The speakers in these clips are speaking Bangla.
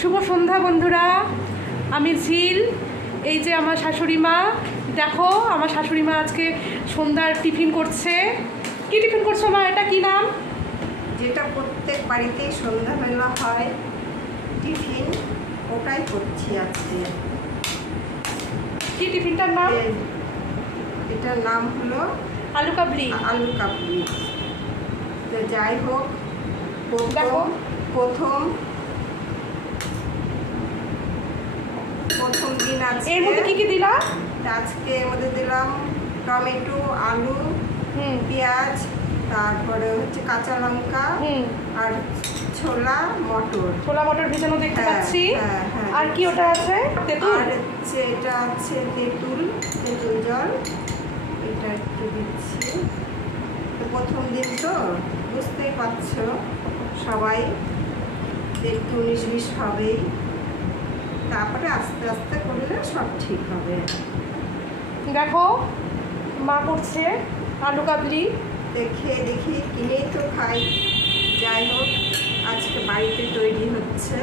শুভ সন্ধ্যা বন্ধুরা, আমি ঝিল। এই যে আমার শাশুড়ি মা, দেখো আমার শাশুড়ি মা আজকে সন্ধ্যার টিফিন করছে। কি টিফিন করছো মা? এটা কি নাম? যেটা প্রত্যেক বাড়িতেই সন্ধ্যাবেলা হয় টিফিন, ওটাই করছি আজকে। কি টিফিনটার নাম? এটার নাম হলো আলু কাবলি। আলু কাবলি। তো যাই হোক, দেখো প্রথম দিন আজকে এর মধ্যে কি কি দিলা? আজকে এর মধ্যে দিলাম টমেটো, আলু, পেঁয়াজ, তারপরে হচ্ছে কাঁচা লঙ্কা আর ছোলা মটর ভেজানো দেখতে পাচ্ছি। হ্যাঁ। আর কি ওটা আছে? তেঁতুল। আর হচ্ছে এটা আছে তেঁতুল জল, এটা একটু দিচ্ছি। তো প্রথম দিন তো বুঝতেই পারছো, সবাই একটু 19-20 হবেই, তারপরে আস্তে আস্তে করলে সব ঠিক হবে। দেখো মা করছে আলু কাবলি। দেখি কিনেই তো খাই। যাই হোক, আজকে বাড়িতে তৈরি হচ্ছে,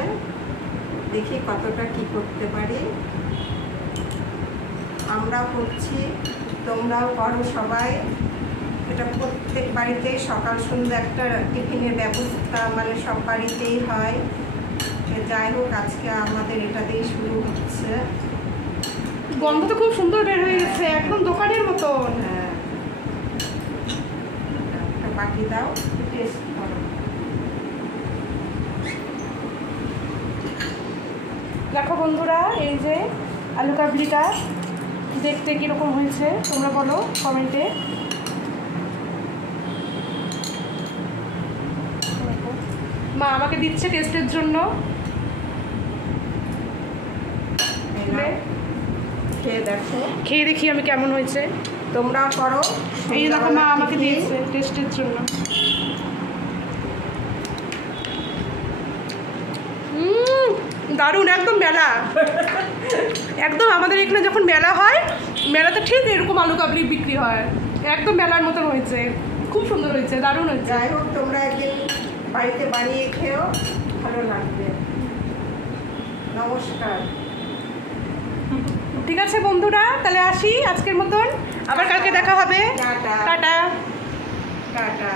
দেখি কতটা কি করতে পারি। আমরাও করছি, তোমরাও করো সবাই। এটা প্রত্যেক বাড়িতেই সকাল সন্ধ্যা একটা টিফিনের ব্যবস্থা মানে সব বাড়িতেই হয়। যাই হোক, আজকে আমাদের এটাতেই শুরু হচ্ছে। গন্ধ তো খুব সুন্দর বের হয়ে গেছে, একদম দোকানের মতন। হ্যাঁ, একটা বাটি দাও, টেস্ট করো। দেখো বন্ধুরা, এই যে আলু কাবলিটা দেখতে কীরকম হয়েছে তোমরা বলো কমেন্টে। মা আমাকে দিচ্ছে টেস্টের জন্য। খেয়ে দেখি আমি কেমন হয়েছে। তোমরাও করো। এই যে দেখো মা আমাকে দিয়েছে টেস্টের জন্য। দারুণ, একদম মেলা। একদম আমাদের এখানে যখন মেলা হয়, মেলাতে ঠিক এরকম আলু কাবলি বিক্রি হয়, একদম মেলার মতন হয়েছে। খুব সুন্দর হয়েছে, দারুণ হয়েছে। যাই হোক, তোমরা একদিন বাড়িতে বানিয়ে খেও, ভালো লাগবে। নমস্কার। ঠিক আছে বন্ধুরা, তাহলে আসি আজকের মতন, আবার কালকে দেখা হবে। টাটা। টাটা। টাটা।